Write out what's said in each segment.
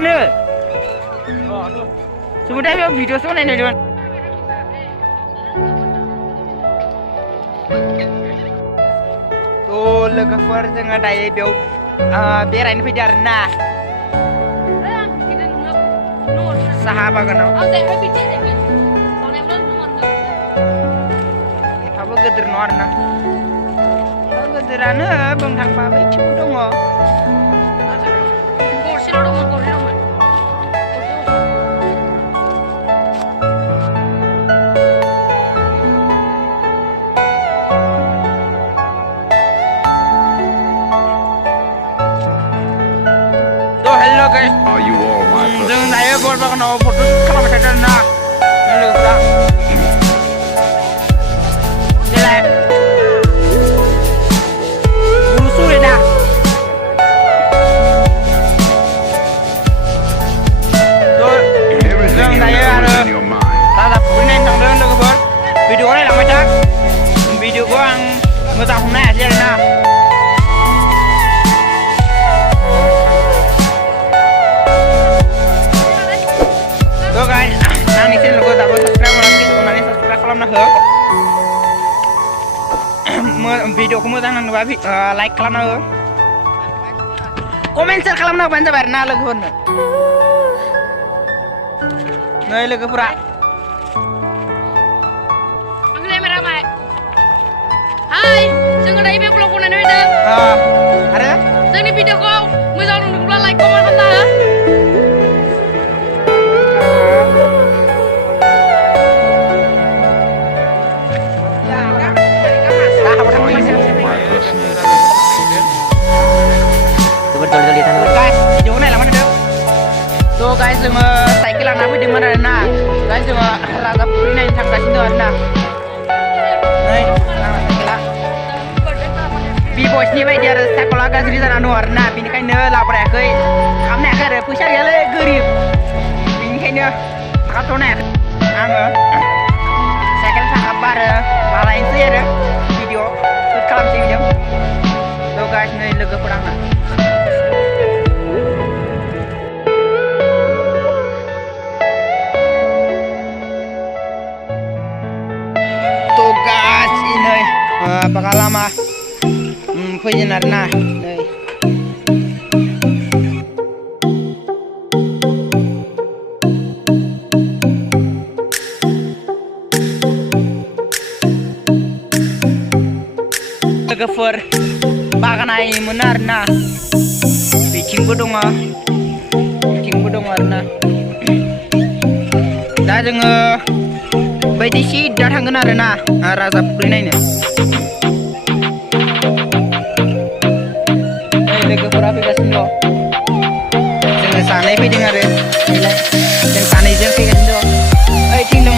anu sebentar ya video soalnya nih cuman tuh logofor जोङो दायो बेयाव बेरायनो फैदों आरोना साहा बागानाव एफाबो गिदिर नङा आरोना गिदिरानो बुंनो थांबा बैथिंबो दङ गरसेल' दङ गरसेल'मोन hello guys जों दायो गय बागानाव फट' शुट खालामबाय थादों आरोना लोगोफोरा देलाय गुसु दा जों दायो आरो राजा फुख्रि नायनो थांदों लोगोफोर भिडिअखौ नायलांबाय था भिडिअखौ आं मोजां हमनो हायासै आरोना आंनि चेनेलखौ दाबो साबस्क्राइब खालामनानै साबस्क्राइब खालामना हो भिडिअखौ मोजां नांदोंबा लाइक खालामना हो कमेन्ट शेयार खालामना होबानो जाबाय आरोना लोगोफोरनो नै लोगोफोरा हाय जोङो दायो बे ब्लगखौ नायनो फैदों आरो जोंनि भिडिअखौ मोजां नुदोंब्ला लाइक कमेन्ट खालामना हो guys जोङो साइकेल लाना फैदोंमोन आरोना guys जोङो राजा फुख्रि नायनो थांगासिनो दं आरोना नै साइकेला बि-बयसनि बायदि आरो साइकेला गाज्रि जानानै दं आरोना बेनिखायनो लाबोयाखै खालामनो हायाखै आरो फैसा गैयालै गोरिब बेनिखायनो थाखाथ'नो हायाखै आङो साइकेल थाखाबा आरो मालायनोसै आरो भिडिअ शुट खालामसै भिडिअ थ' guys नै लोगोफोर आंना bakal lama fayın arna đây logofor baganai mono arna bitingबो दङ arna दा जोङो बायदि सिदा थांगोन आरोना राजा फुख्रि नायनो लोगोफोरा फैगासिनो दं जोङो सानै फैदों आरो जों सानैजों फैगासिनो दं ओइथिं दं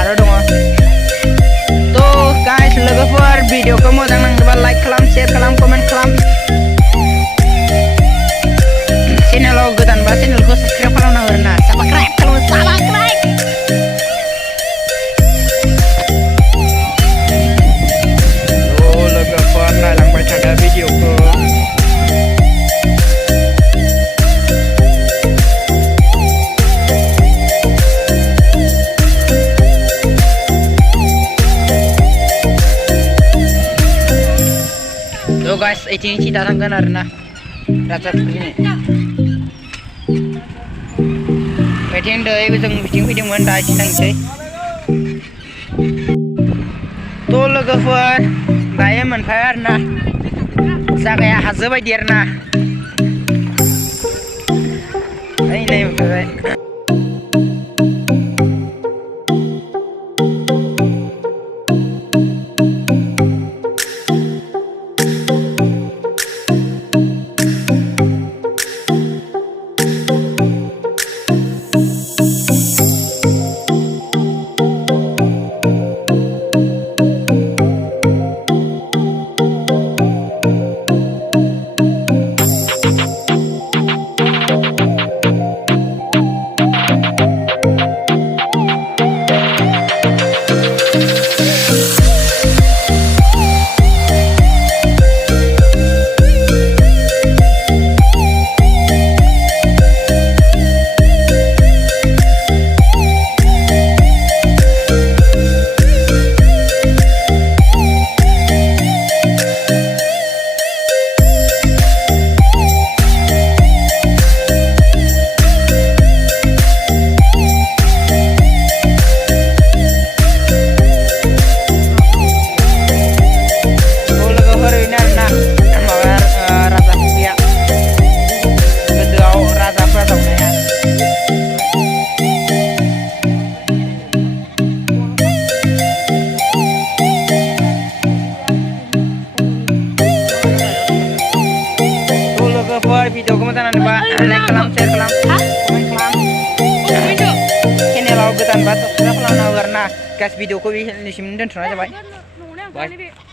आरो दङ थ' गाइस लोगोफोर भिडिअखौ मोजां नांदोंबा लाइक खालाम शेयार खालाम कमेन्ट खालाम चेनेलाव गोदानबा चेनेलखौ साबस्क्राइब खालामना हो आरोना साबस्क्राइब लोगोफोर नायलांबाय थादो भिडिअखौ थ' गाइस ओइथिं सिदा थांगोन आरोना राजा फुख्रिनि ओइथिं दै जों बिथिं फैदोंमोन दा इथिं थांसै थ' लोगोफोर दायो मोनफाय आरोना जागाया हाजो बायदि आरोना नै मोनफायबाय भिडिअखौ मोजां नांदोंबा लाइक खालाम शेयार खालाम कमेन्ट खालाम चेनेलाव गोदानबा साबसक्राइब खालामना हो आरोना गास भिडिअखौ बेनिसिम दोनथ'नाय जाबाय बाय